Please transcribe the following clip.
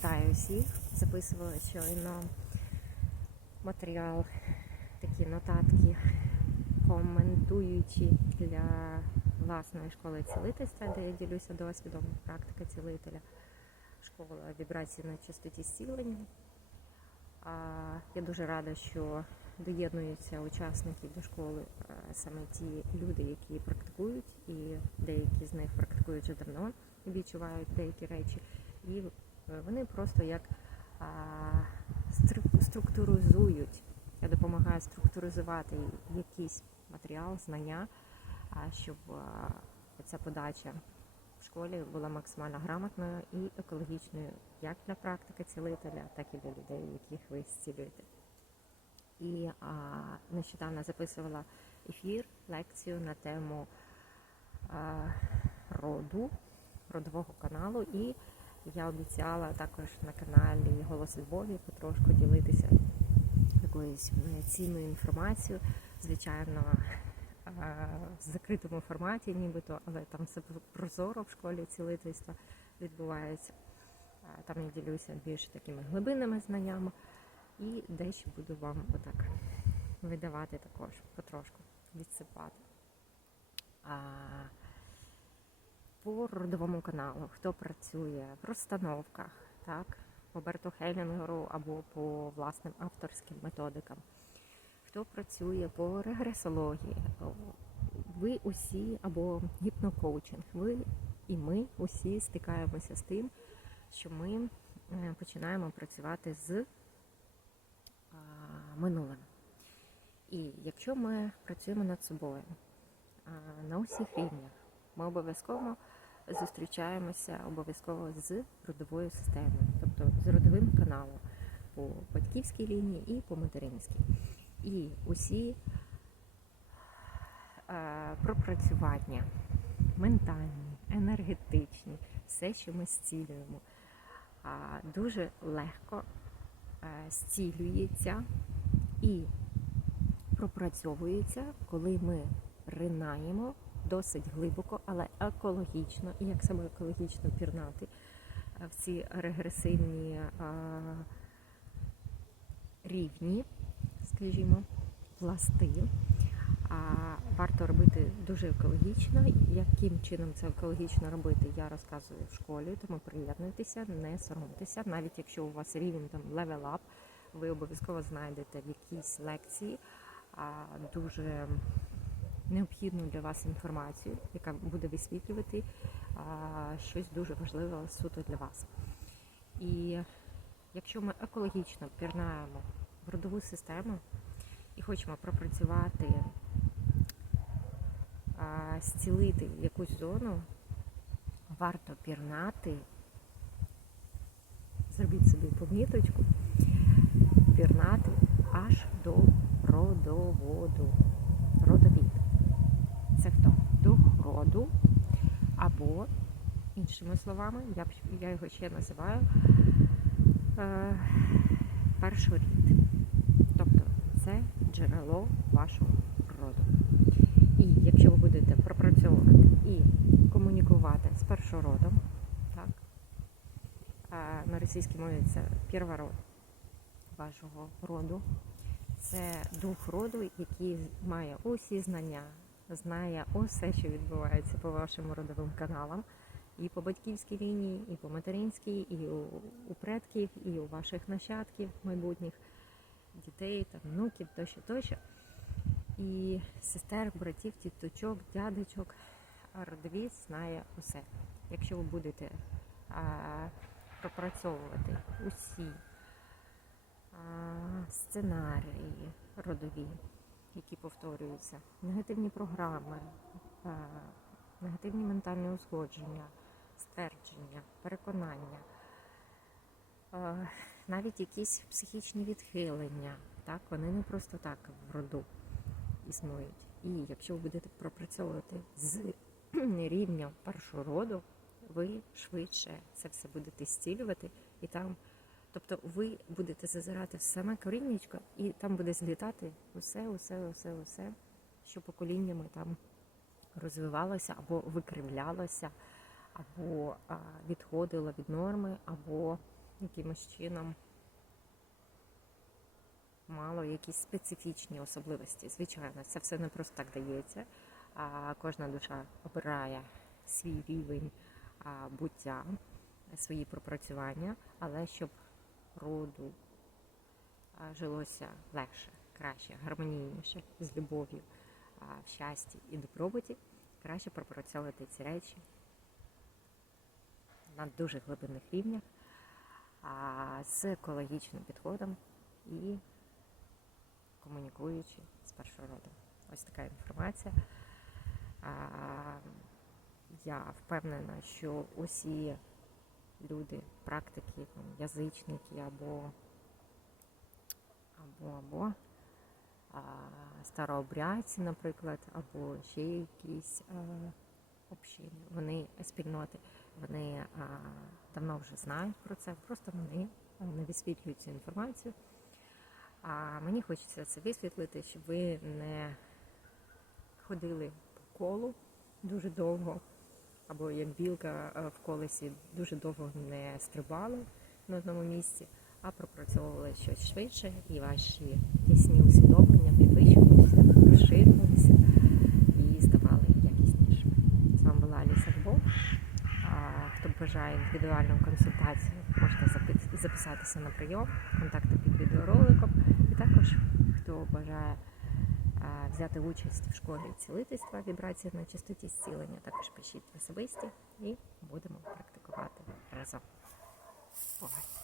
Вітаю всіх! Записувала щойно матеріал, такі нотатки, коментуючи для власної школи цілительства, де я ділюся досвідом практики цілителя, школа вібрації на частоті зцілення. Я дуже рада, що доєднуються учасники до школи саме ті люди, які практикують, і деякі з них практикують вже давно і відчувають деякі речі. І вони просто як а, структуризують. Я допомагаю структуризувати якийсь матеріал, знання, щоб ця подача в школі була максимально грамотною і екологічною як для практики цілителя, так і для людей, яких ви зцілюєте. І а, нещодавно записувала ефір, лекцію на тему а, роду, родового каналу. І я обіцяла також на каналі Голос Львові потрошку ділитися якоюсь е, цінною інформацією. Звичайно, е, в закритому форматі, нібито, але там все прозоро в школі цілительства відбувається. Е, Там я ділюся більш такими глибинними знаннями і дещо буду вам отак видавати також потрошку, відсипати. По родовому каналу, хто працює в розстановках, так, по Берту Хелінгеру або по власним авторським методикам, хто працює по регресології, ви усі або гіпнокоучинг, ви і ми усі стикаємося з тим, що ми починаємо працювати з минулим. І якщо ми працюємо над собою на усіх рівнях, ми обов'язково зустрічаємося обов'язково з родовою системою, тобто з родовим каналом по батьківській лінії і по материнській. І усі е, пропрацювання ментальні, енергетичні, все, що ми зцілюємо, дуже легко е, зцілюється і пропрацьовується, коли ми ринаємо досить глибоко, але екологічно, і як саме екологічно пірнати е, в ці регресивні е, рівні, скажімо, пласти. А варто робити дуже екологічно. Яким чином це екологічно робити, я розказую в школі, тому приєднуйтеся, не соромтеся. Навіть якщо у вас рівень там level up, ви обов'язково знайдете в якійсь лекції дуже необхідну для вас інформацію, яка буде висвітлювати щось дуже важливе суто для вас. І якщо ми екологічно пірнаємо в родову систему і хочемо пропрацювати, зцілити якусь зону, варто пірнати, зробіть собі поміточку, пірнати аж до родоводу. Родовід. Це хто? Роду, або, іншими словами, я, я його ще називаю е, першорід. Тобто це джерело вашого роду. І якщо ви будете пропрацьовувати і комунікувати з першородом, так, е, на російській мові це первород вашого роду, це дух роду, який має усі знання, знає усе, що відбувається по вашим родовим каналам, і по батьківській лінії, і по материнській, і у, у предків, і у ваших нащадків майбутніх дітей, там, внуків тощо, тощо. І сестер, братів, тіточок, дядечок, а родовід знає усе. Якщо ви будете а, пропрацьовувати усі а, сценарії родові, які повторюються, негативні програми, негативні ментальні узгодження, ствердження, переконання, навіть якісь психічні відхилення. Так, вони не просто так в роду існують. І якщо ви будете пропрацьовувати з рівня першого роду, ви швидше це все будете зцілювати і там. Тобто ви будете зазирати в саме коріннячко, і там буде злітати усе, усе, усе, усе, що поколіннями там розвивалося або викривлялося, або відходило від норми, або якимось чином мало якісь специфічні особливості. Звичайно, це все не просто так дається. А кожна душа обирає свій рівень буття, свої пропрацювання, але щоб роду жилося легше, краще, гармонійніше, з любов'ю, в щасті і добробуті, краще пропрацьовувати ці речі на дуже глибинних рівнях, з екологічним підходом і комунікуючи з першородом. Ось така інформація. Я впевнена, що усі люди, практики, язичники або або, або а, старообрядці, наприклад, або ще якісь а, общини, вони спільноти, вони а, давно вже знають про це, просто вони не висвітлюють цю інформацію. А мені хочеться це висвітлити, щоб ви не ходили по колу дуже довго, або як білка е, в колесі дуже довго не стрибали на одному місці, а пропрацьовували щось швидше, і ваші ясні усвідомлення підвищувалися, розширювалися і ставали якіснішими. З вами була Аліса Львов. Хто бажає індивідуальну консультацію, можете записатися на прийом, контакти під відеороликом. І також, хто бажає взяти участь в школі цілительства, вібрації на частоті зцілення, також пишіть особисті і будемо практикувати разом. Бувайте!